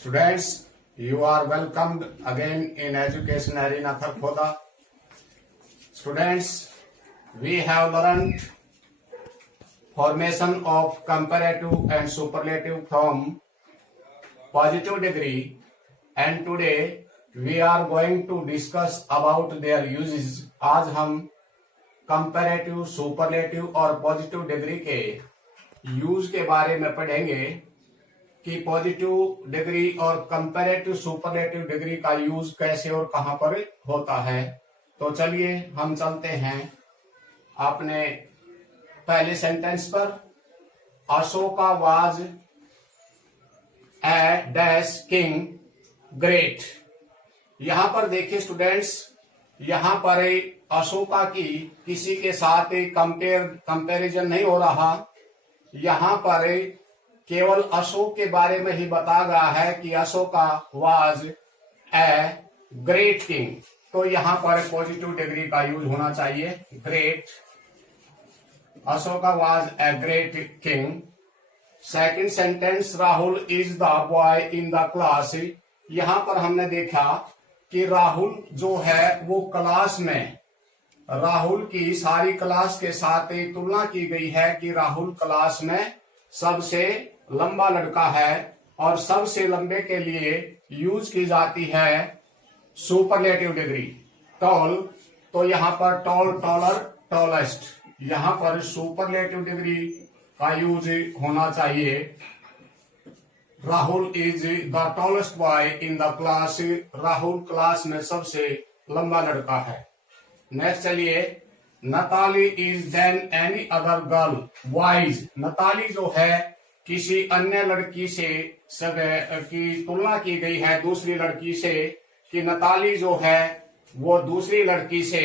Students, you are welcomed again in Education Arena Kharkhoda. Students, we have learned formation of comparative and superlative from positive degree, and today we are going to discuss about their uses. आज हम comparative, superlative और positive degree के use के बारे में पढ़ेंगे कि positive degree और कंपैरेटिव सुपरलेटिव डिग्री का यूज कैसे और कहां पर होता है। तो चलिए हम चलते हैं अपने पहले सेंटेंस पर। Ashoka was a dash king great. यहां पर देखिए स्टूडेंट्स, यहां पर अशोका की किसी के साथ कंपैरिजन नहीं हो रहा। यहां पर केवल अशोक के बारे में ही बताया गया है कि Ashoka was a great king. तो यहां पर पॉजिटिव डिग्री का यूज होना चाहिए, great. Ashoka was a great king. Second sentence, Rahul is the boy in the class. यहां पर हमने देखा कि राहुल जो है वो क्लास में, राहुल की सारी क्लास के साथ तुलना की गई है कि राहुल क्लास में सबसे लंबा लड़का है और सबसे लंबे के लिए यूज की जाती है सुपरलेटिव डिग्री, टॉल। तो यहां पर टॉल, टॉलर, टॉलेस्ट। यहां पर सुपरलेटिव डिग्री का यूज होना चाहिए। Rahul is the tallest boy in the class. Rahul class में सबसे लंबा लड़का है। नेक्स्ट चलिए, Natalie is than any other girl wise. Natalie जो है किसी अन्य लड़की से की तुलना की गई है दूसरी लड़की से कि नताली जो है वो दूसरी लड़की से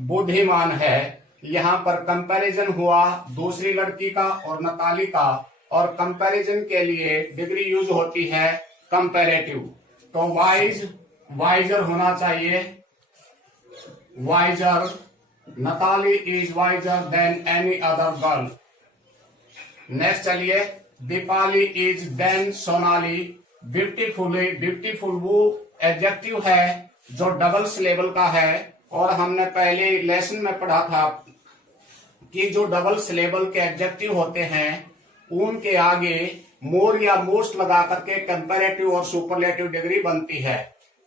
बुद्धिमान है। यहाँ पर कंपैरिजन हुआ दूसरी लड़की का और नताली का, और कंपैरिजन के लिए डिग्री यूज होती है कंपैरेटिव। तो वाइज, वाइजर होना चाहिए, wiser. Natalie is wiser than any other girl. Next चलिए, Deepali is than Sonali beautifully. Beautiful वो एडजेक्टिव है जो डबल सिलेबल का है, और हमने पहले लेसन में पढ़ा था कि जो डबल सिलेबल के एडजेक्टिव होते हैं उनके आगे मोर या मोस्ट लगा करके कंपैरेटिव और सुपरलेटिव डिग्री बनती है।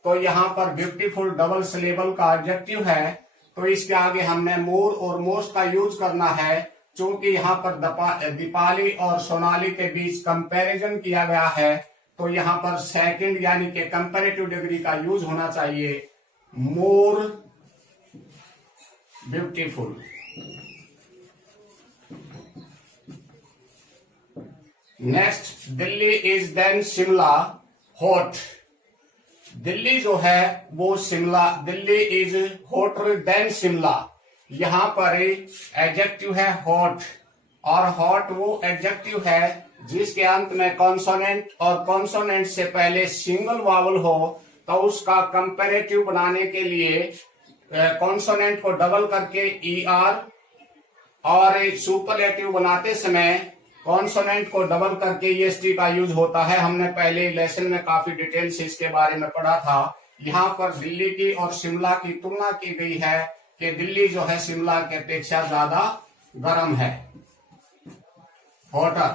तो यहाँ पर ब्यूटीफुल डबल सिलेबल का एडजेक्टिव है, तो इसके आगे हमने मोर और मोस्ट का यूज करना है। चूंकि यहाँ पर दीपाली और सोनाली के बीच कंपैरिजन किया गया है, तो यहाँ पर सेकंड यानी कि कंपैरेटिव डिग्री का यूज होना चाहिए, more beautiful. Next, Delhi is than Shimla hot. Delhi जो है वो Shimla, Delhi is hotter than Shimla. यहाँ पर एडजेक्टिव है हॉट, और हॉट वो एडजेक्टिव है जिसके अंत में कॉन्सोनेंट और कॉन्सोनेंट से पहले सिंगल वावल हो। तो उसका कंपैरेटिव बनाने के लिए कॉन्सोनेंट को डबल करके ER, और सुपरलेटिव बनाते समय कॉन्सोनेंट को डबल करके EST का यूज होता है। हमने पहले लेसन में काफी डिटेल से इसके बारे में पढ़ा था। यहाँ पर दिल्ली की और शिमला की तुलना की गई है कि दिल्ली जो है शिमला के अपेक्षा ज्यादा गर्म है, hotter.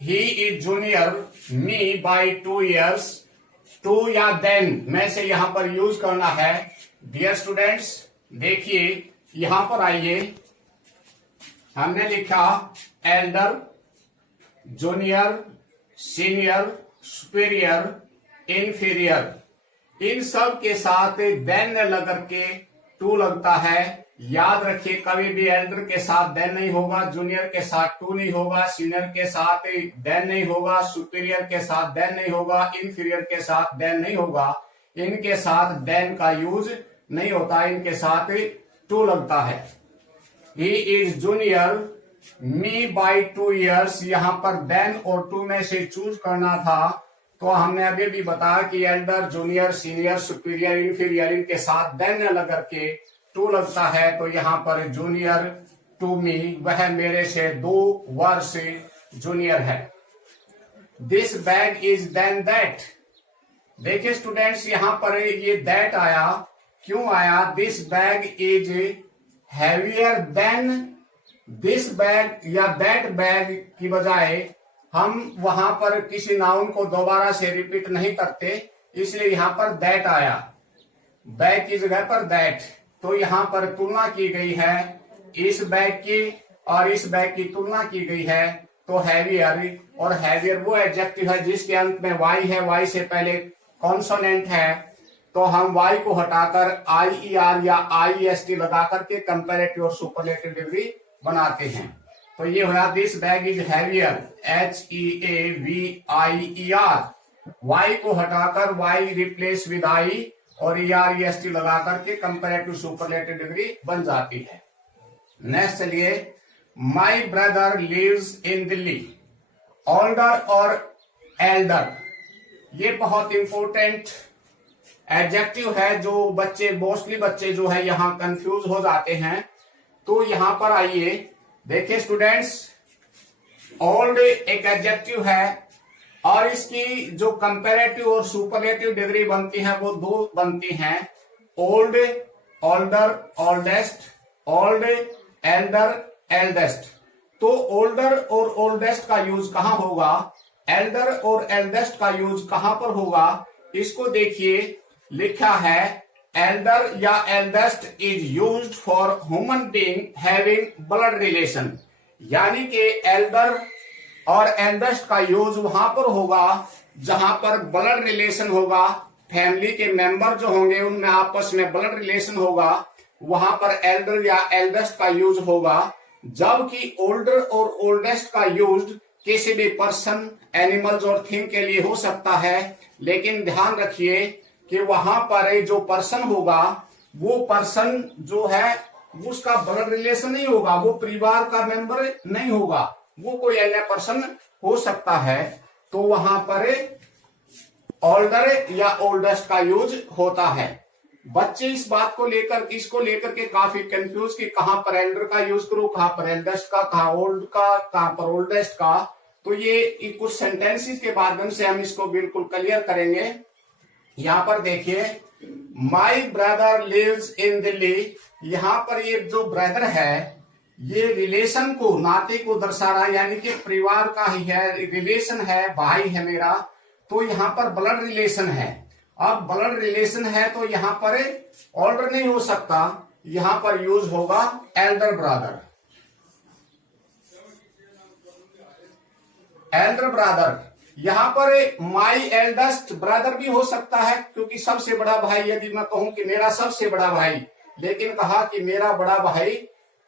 He is junior me by 2 years। 2 या देन में से यहाँ पर यूज करना है। डियर स्टूडेंट्स, देखिए यहां पर आइए, हमने लिखा elder, junior, senior, superior, inferior. इन सब के साथ देन लग के 2 लगता है। याद रखिए, कभी भी एल्डर के साथ देन नहीं होगा, जूनियर के साथ 2 नहीं होगा, सीनियर के साथ देन नहीं होगा, सुपीरियर के साथ देन नहीं होगा, इंफीरियर के साथ देन नहीं होगा। इनके साथ देन का यूज नहीं होता, इनके साथ 2 लगता है। He is junior me by 2 years। यहाँ पर देन और 2 में से चूज करना था, तो हमने अभी भी बताया कि Elder, junior, senior, superior, inferior, इनके साथ देन लग करके 2 लगता है। तो यहाँ पर जूनियर टू मी, वह मेरे से 2 वर्ष जूनियर है। This bag is than that. देखिए स्टूडेंट्स, यहां पर ये दैट आया, क्यों आया? This bag is heavier than this bag या दैट बैग की बजाय हम वहां पर किसी नाउन को दोबारा से रिपीट नहीं करते, इसलिए यहां पर दैट आया, बैग की जगह पर दैट। तो यहां पर तुलना की गई है इस बैग की और इस बैग की तुलना की गई है, तो हैवियर, और हैवियर वो एडजेक्टिव है जिसके अंत में वाई है, वाई से पहले कॉन्सोनेंट है, तो हम वाई को हटाकर IER या IEST लगा करके कंपैरेटिव और सुपरलेटिव डिग्री बनाते हैं। तो ये हुआ this bag is heavier, HEAVIER। Y को हटाकर वाई रिप्लेस विद आई और EREST लगा करके कंपैरेटिव सुपरलेटिव डिग्री बन जाती है। नेक्स्ट चलिए, my brother lives in Delhi. Older और एल्डर, ये बहुत इंपॉर्टेंट एडजेक्टिव है जो बच्चे, मोस्टली बच्चे जो है यहां कंफ्यूज हो जाते हैं। तो यहां पर आइए देखिए स्टूडेंट्स, ओल्ड एक एडजेक्टिव है और इसकी जो कंपैरेटिव और सुपरलेटिव डिग्री बनती है वो दो बनती हैं, old, older, oldest, old, Elder, eldest. तो ओल्डर और ओल्डेस्ट का यूज कहां होगा, एल्डर और एल्डेस्ट का यूज कहां पर होगा, इसको देखिए लिखा है, एल्डर या eldest is used for human being having blood relation. यानी कि एल्डर और एल्डेस्ट का यूज वहां पर होगा जहां पर ब्लड रिलेशन होगा, फैमिली के मेंबर जो होंगे उनमें आपस में ब्लड रिलेशन होगा, वहां पर एल्डर या एल्डेस्ट का यूज होगा। जबकि ओल्डर और ओल्डेस्ट का यूज किसी भी पर्सन, एनिमल्स और थिंग के लिए हो सकता है, लेकिन ध्यान रखिए कि वहां पर जो पर्सन होगा वो पर्सन जो है उसका ब्लड रिलेशन नहीं होगा, वो परिवार का मेंबर नहीं होगा, वो कोई अन्य पर्सन हो सकता है। तो वहां पर ओल्डर या ओल्डेस्ट का यूज होता है। बच्चे इस बात को लेकर, इसको लेकर के काफी कंफ्यूज कि कहां पर एल्डर का यूज करूं, कहां पर एल्डेस्ट का, कहां ओल्ड का, कहां पर ओल्डेस्ट का। तो ये कुछ सेंटेंसेस के माध्यम से हम इसको बिल्कुल क्लियर करेंगे। यहां पर देखिए, my brother lives in Delhi, यहां पर ये जो ब्रदर है ये रिलेशन को, नाते को दर्शा रहा है, यानी कि परिवार का ही है, रिलेशन है, भाई है मेरा। तो यहां पर ब्लड रिलेशन है। अब ब्लड रिलेशन है तो यहां पर ऑल्डर नहीं हो सकता, यहां पर यूज होगा एल्डर ब्रदर। एल्डर ब्रदर, यहां पर माई एल्डेस्ट ब्रदर भी हो सकता है, क्योंकि सबसे बड़ा भाई, यदि मैं कहूं कि मेरा सबसे बड़ा भाई, लेकिन कहा कि मेरा बड़ा भाई,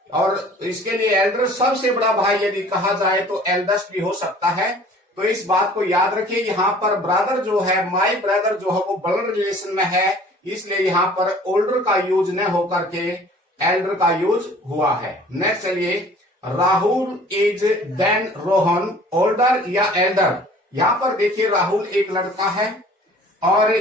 और इसके लिए एल्डर सबसे बड़ा भाई यदि कहा जाए तो एल्डेस्ट भी हो सकता है। तो इस बात को याद रखिए, यहाँ पर ब्रदर जो है, माई ब्रदर जो है वो ब्लड रिलेशन में है, इसलिए यहाँ पर ओल्डर का यूज न होकर के एल्डर का यूज हुआ है। नेक्स्ट चलिए, Rahul is than Rohan, older या एल्डर। यहाँ पर देखिए राहुल एक लड़का है और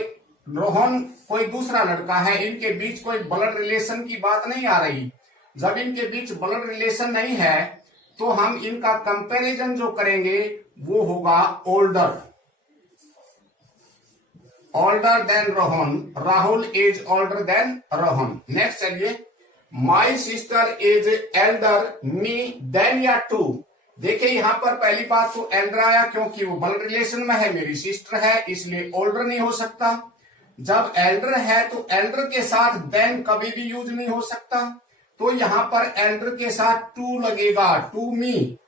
रोहन कोई दूसरा लड़का है, इनके बीच कोई ब्लड रिलेशन की बात नहीं आ रही। जब इनके बीच ब्लड रिलेशन नहीं है तो हम इनका कंपैरिजन जो करेंगे वो होगा older, older than Rohan, Rahul is older than Rohan. Next चलिए, my sister is elder me than या टू। देखिए यहां पर पहली बात तो एल्डर आया क्योंकि वो ब्लड रिलेशन में है, मेरी सिस्टर है, इसलिए ओल्डर नहीं हो सकता। जब एल्डर है तो एल्डर के साथ देन कभी भी यूज नहीं हो सकता, तो यहां पर एल्डर के साथ टू लगेगा, टू मी।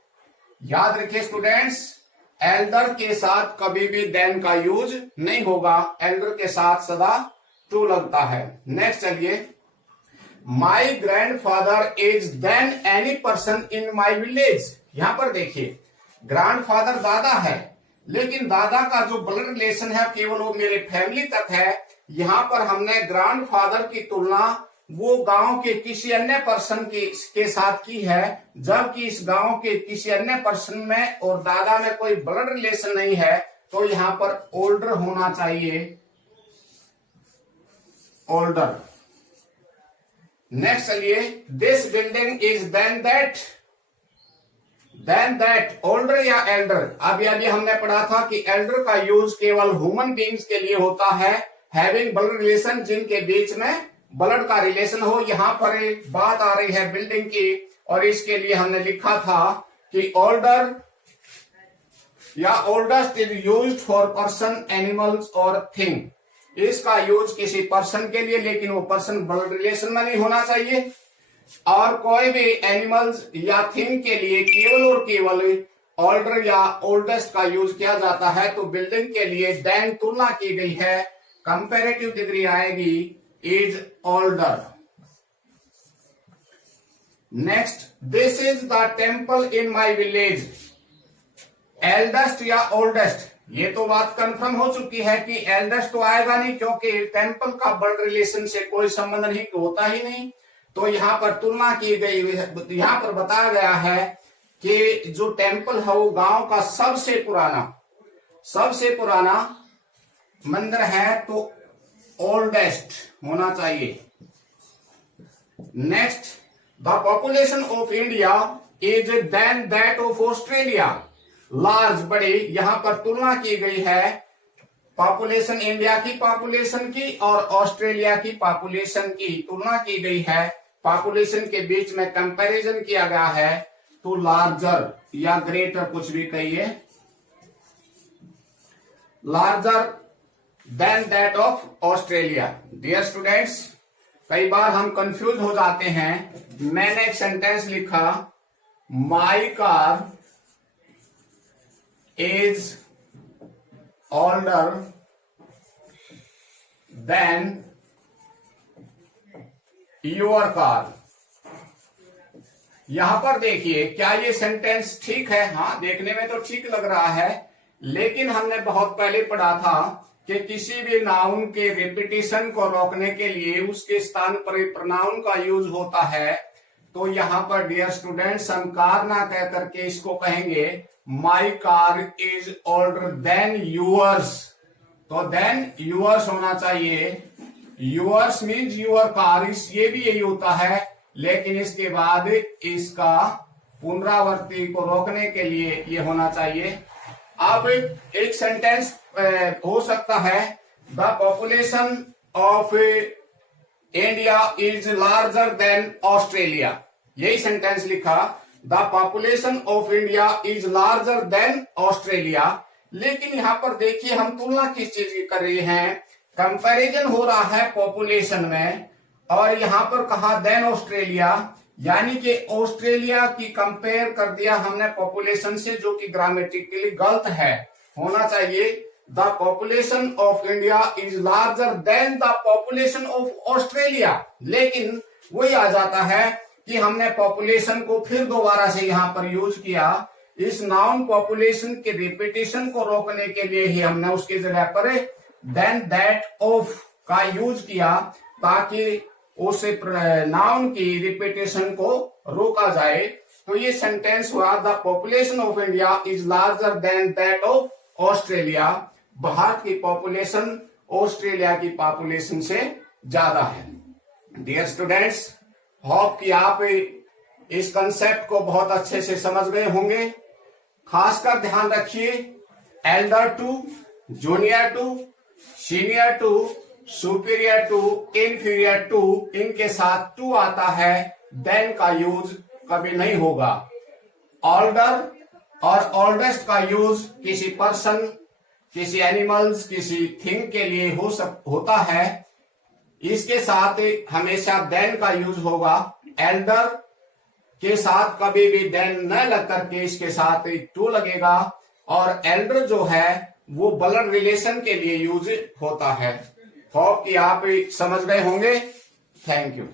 याद रखिए स्टूडेंट्स, एल्डर के साथ कभी भी देन का यूज नहीं होगा, एल्डर के साथ सदा टू लगता है। नेक्स्ट चलिए, my grandfather is than any person in my village. यहां पर देखिए ग्रैंडफादर दादा है, लेकिन दादा का जो ब्लड रिलेशन है केवल वो मेरे फैमिली तक है। यहां पर हमने ग्रैंडफादर की तुलना वो गांव के किसी अन्य पर्सन के साथ की है, जबकि इस गांव के किसी अन्य पर्सन में और दादा में कोई ब्लड रिलेशन नहीं है, तो यहां पर ओल्डर होना चाहिए, ओल्डर। नेक्स्ट चलिए, this building is than that. Than that, older या एल्डर। अब यदि हमने पढ़ा था कि एल्डर का यूज केवल ह्यूमन बींग्स के लिए होता है हैविंग ब्लड रिलेशन, जिनके बीच में ब्लड का रिलेशन हो। यहां पर एक बात आ रही है बिल्डिंग की, और इसके लिए हमने लिखा था कि ओल्डर या oldest is used for person, animals और थिंग। इसका यूज किसी पर्सन के लिए, लेकिन वो पर्सन ब्लड रिलेशन में नहीं होना चाहिए। और कोई भी एनिमल्स या थिंग के लिए केवल और केवल ओल्डर या ओल्डेस्ट का यूज किया जाता है। तो बिल्डिंग के लिए देन तुलना की गई है, कंपैरेटिव डिग्री आएगी is older. Next, this is the temple in my village. Eldest या ओल्डेस्ट, ये तो बात कंफर्म हो चुकी है कि एल्डेस्ट तो आएगा नहीं, क्योंकि टेम्पल का ब्लड रिलेशन से कोई संबंध नहीं होता ही नहीं। तो यहां पर तुलना की गई, यहां पर बताया गया है कि जो टेम्पल है वो गांव का सबसे पुराना मंदिर है, तो ओल्डेस्ट होना चाहिए। Next, the population of India is than that of Australia. Large, बड़ी, यहां पर तुलना की गई है पॉपुलेशन, इंडिया की पॉपुलेशन की और ऑस्ट्रेलिया की पॉपुलेशन की तुलना की गई है। पॉपुलेशन के बीच में कंपैरिजन किया गया है, तो लार्जर या ग्रेटर, कुछ भी कहिए, larger than that of Australia. Dear students, कई बार हम कंफ्यूज हो जाते हैं। मैंने एक सेंटेंस लिखा, my car is older than your car। यहां पर देखिए, क्या ये सेंटेंस ठीक है? हाँ, देखने में तो ठीक लग रहा है, लेकिन हमने बहुत पहले पढ़ा था कि किसी भी नाउन के रिपीटिशन को रोकने के लिए उसके स्थान पर प्रोनाउन का यूज होता है। तो यहां पर डियर स्टूडेंट्स, हम कार ना कह करके इसको कहेंगे my car is older then yours. तो देन यूअर्स होना चाहिए। यूअर्स मीन्स यूअर कार, ये भी यही होता है, लेकिन इसके बाद इसका पुनरावृत्ति को रोकने के लिए ये होना चाहिए। अब एक सेंटेंस हो सकता है, the population of India is larger than Australia. यही सेंटेंस लिखा, the population of India is larger than Australia. लेकिन यहां पर देखिए, हम तुलना किस चीज की कर रहे हैं? कंपैरिजन हो रहा है पॉपुलेशन में, और यहां पर कहा देन ऑस्ट्रेलिया, यानी कि ऑस्ट्रेलिया की कंपेयर कर दिया हमने पॉपुलेशन से, जो कि ग्रामेटिकली गलत है। होना चाहिए the population of India is larger than the population of Australia. लेकिन वही आ जाता है कि हमने पॉपुलेशन को फिर दोबारा से यहां पर यूज किया। इस नाउन पॉपुलेशन के रिपीटिशन को रोकने के लिए ही हमने उसकी जगह पर देन दैट ऑफ का यूज किया, ताकि उस नाउन की रिपीटेशन को रोका जाए। तो ये सेंटेंस हुआ, the population of India is larger than that of Australia. Bharat की पॉपुलेशन ऑस्ट्रेलिया की पॉपुलेशन से ज्यादा है। डियर स्टूडेंट्स, होप कि आप इस कंसेप्ट को बहुत अच्छे से समझ गए होंगे। खासकर ध्यान रखिए, elder to, junior to, senior to, superior to, inferior to, इनके साथ टू आता है, देन का यूज कभी नहीं होगा। ऑल्डर और ओल्डेस्ट का यूज किसी पर्सन, किसी एनिमल्स, किसी थिंग के लिए होता है। इसके साथ हमेशा देन का यूज होगा। एल्डर के साथ कभी भी देन न लग करके इसके साथ टू लगेगा, और एल्डर जो है वो ब्लड रिलेशन के लिए यूज होता है। होप कि आप समझ गए होंगे। Thank you.